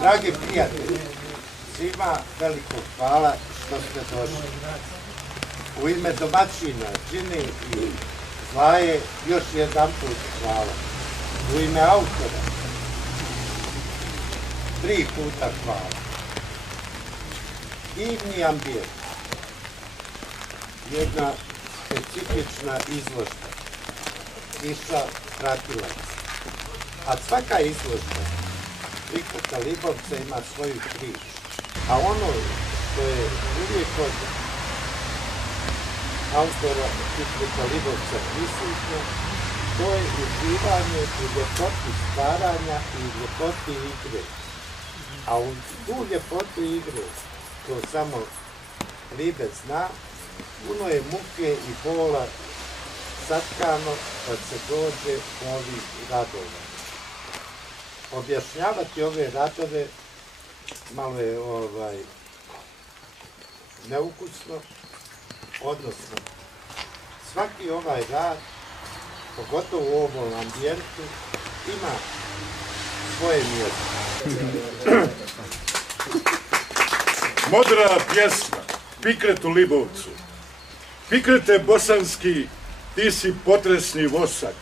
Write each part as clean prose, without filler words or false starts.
Dragi prijatelji, svima veliko hvala što ste došli. U ime domaćina, Džini i Zlaje, još jedan put hvala. U ime autora, 3 puta hvala. Divni ambijent, jedna specifična izložba, kiša pratilac. A svaka izložba Fikreta Libovca ima svoju priču. A ono što je uvijek od autora Fikreta Libovca prisutno, to je uživanje u ljepoti stvaranja i ljepoti igre. A u tu ljepotu igre, to samo Libec zna, puno je muke i bola satkano kad se dođe do ovih radova. Objašnjavati ove radove malo je neukusno, odnosno svaki ovaj rad, pogotovo u ovom ambijentu, ima svoje mjesto. Modra pjesma Fikretu Libovcu. Fikrete bosanski, ti si potresni vosak.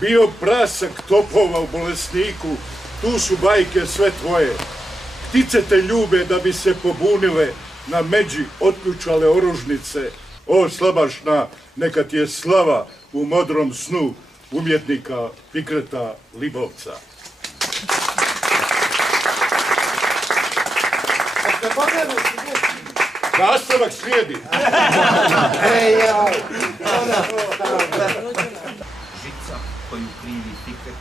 Bio prasak topova u bolesniku, tu su bajke sve tvoje. Ptice te ljube da bi se pobunile, na međi otključale oružnice. O slabašna, neka ti je slava u modrom snu umjetnika Fikreta Libovca. Nastavak slijedi. Žica koju krivi Fikret,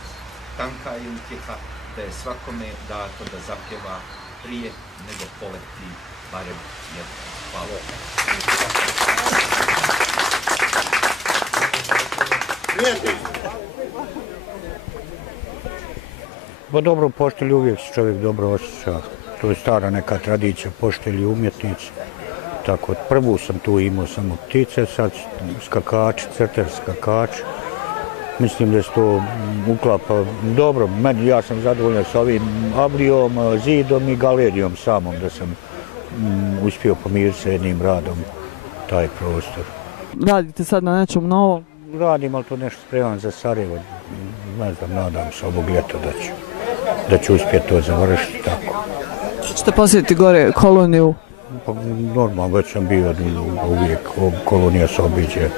tanka je utjeha da je svakome dato da zapjeva prije nego poleti barem jedno. Hvala. Pa dobro, Poštelju uvijek se čovjek dobro osjeća. To je stara neka tradicija, Poštelji umjetnici. Tako, prvu sam tu imao samo ptice, sad skakači, crter skakači. Mislim da se to uklapa dobro. Ja sam zadovoljan s ovim abrijom, zidom i galerijom samom, da sam uspio pomiriti sa jednim radom taj prostor. Radite sad na nečem novom? Radim, ali to nešto spremam za Sarajevo. Ne znam, nadam se ovog ljeta da ću uspjeti to završiti tako. Ćete posjetiti gore koloniju? Pa, normalno, već sam bio uvijek, kolonija se obiđe.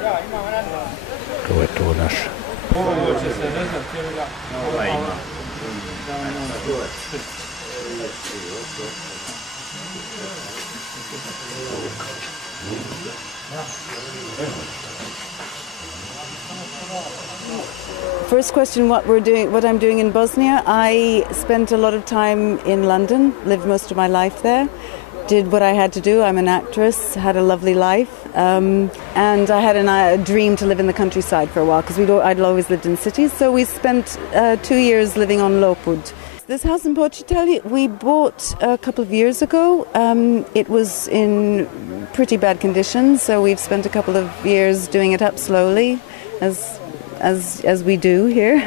To je to naše. First question, what I'm doing in Bosnia. I spent a lot of time in London, lived most of my life there, did what I had to do. I'm an actress, had a lovely life, and I had a dream to live in the countryside for a while because I'd always lived in cities. So we spent 2 years living on Lopud. This house in Pocitelju we bought a couple of years ago. It was in pretty bad condition, so we've spent a couple of years doing it up slowly, as we do here.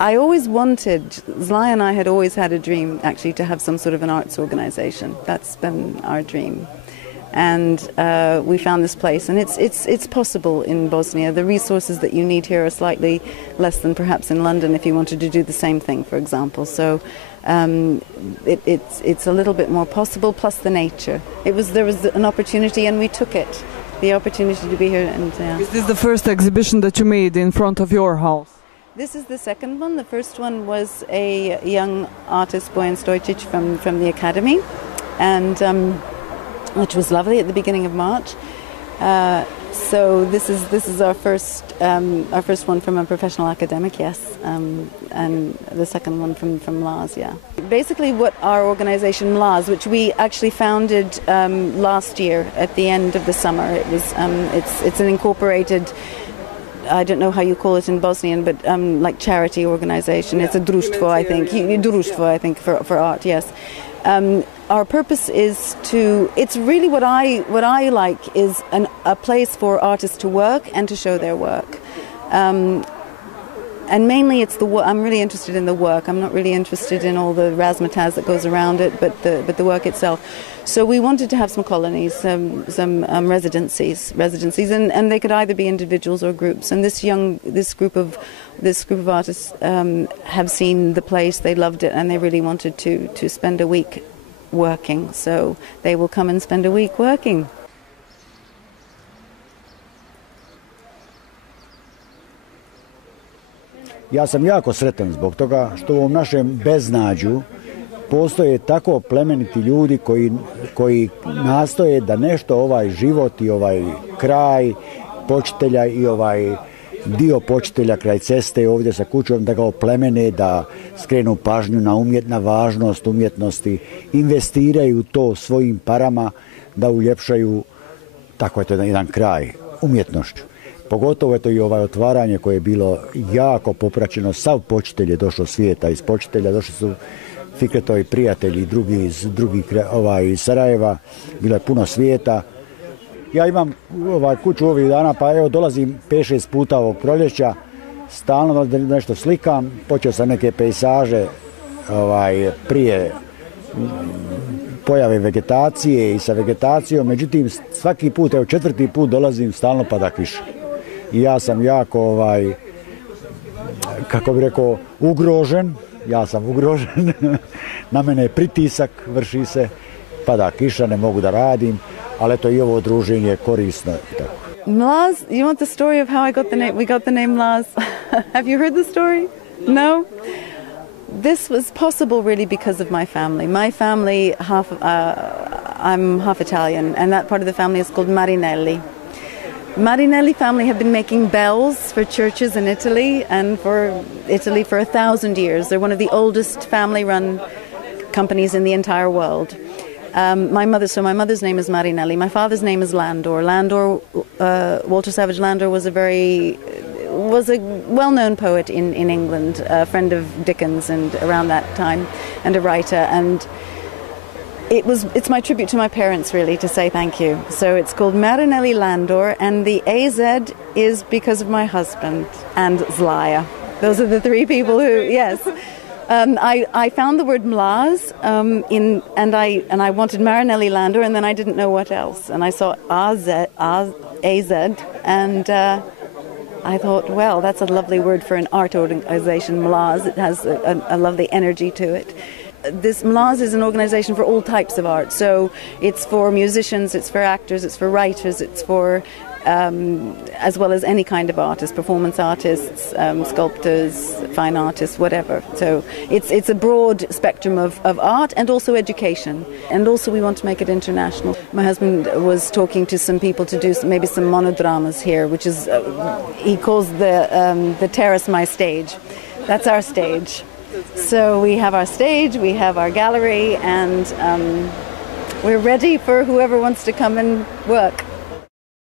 I always wanted, Zlaya and I had always had a dream actually to have some sort of an arts organization. That's been our dream. And we found this place, and it's possible in Bosnia. The resources that you need here are slightly less than perhaps in London if you wanted to do the same thing, for example. So it's a little bit more possible, plus the nature. There was an opportunity and we took it. The opportunity to be here. And Is this the first exhibition that you made in front of your house? This is the second one. The first one was a young artist, Bojan Stojčić, from the Academy, and which was lovely at the beginning of March. So this is our first one from a professional academic, yes, and the second one from LAS, yeah. Basically, what our organization LAS, which we actually founded last year at the end of the summer, it's an incorporated, I don't know how you call it in Bosnian, but like charity organization. It's a društvo, I think. Društvo, I think, for art, yes. Our purpose is it's really what I like is a place for artists to work and to show their work. and mainly it's the work. I'm really interested in the work. I'm not really interested in all the razzmatazz that goes around it, but the work itself. So we wanted to have some colonies, some residencies, and they could either be individuals or groups. And this group of artists have seen the place, they loved it, and they really wanted to spend a week working. So they will come and spend a week working. Ja sam jako sretan zbog toga što u ovom našem beznađu postoje tako plemeniti ljudi koji nastoje da nešto ovaj život i ovaj kraj Pocitelja i ovaj dio Pocitelja kraj ceste ovdje sa kućom da ga oplemene, da skrenu pažnju na važnost umjetnosti, investiraju to svojim parama, da uljepšaju tako je to jedan kraj umjetnošću. Pogotovo je to i ovaj otvaranje koje je bilo jako popraćeno. Sav Pocitelj je došao svijeta iz Pocitelja, došli su Fikretovi prijatelji, drugi iz Sarajeva, bilo je puno svijeta. Ja imam kuću ovih dana, pa evo dolazim 5-6 puta ovog proljeća, stalno nešto slikam, počeo sam neke pejsaže prije pojave vegetacije i sa vegetacijom, međutim svaki put, evo 4. put dolazim, stalno pada kiša. I ja sam jako, kako bih rekao, ugrožen. Ja sam ugrožen. Na mene je pritisak, vrši se, pada kiša, ne mogu da radim, ali eto i ovo druženje je korisno. Mlaz, you want the story of how I got the name? We got the name Mlaz. Have you heard the story? No? This was possible really because of my family. My family, I'm half Italian, and that part of the family is called Marinelli. Marinelli family have been making bells for churches in Italy and for Italy for 1,000 years. They're one of the oldest family-run companies in the entire world. My mother's name is Marinelli. My father's name is Landor. Walter Savage Landor was a well-known poet in England, a friend of Dickens and around that time, and a writer. And it's my tribute to my parents, really, to say thank you. So it's called Marinelli Landor, and the AZ is because of my husband and Zlaja. Those are the 3 people who, yes. I found the word Mlaz and I wanted Marinelli Landor, and then I didn't know what else. And I saw AZ, and I thought, well, that's a lovely word for an art organization, Mlaz. It has a lovely energy to it. This Mlaz is an organization for all types of art. So it's for musicians, it's for actors, it's for writers, it's for as well as any kind of artist, performance artists, sculptors, fine artists, whatever. So it's a broad spectrum of art and also education. And also we want to make it international. My husband was talking to some people to do maybe some monodramas here, which is, he calls the terrace my stage. That's our stage. So we have our stage, we have our gallery, and we're ready for whoever wants to come and work.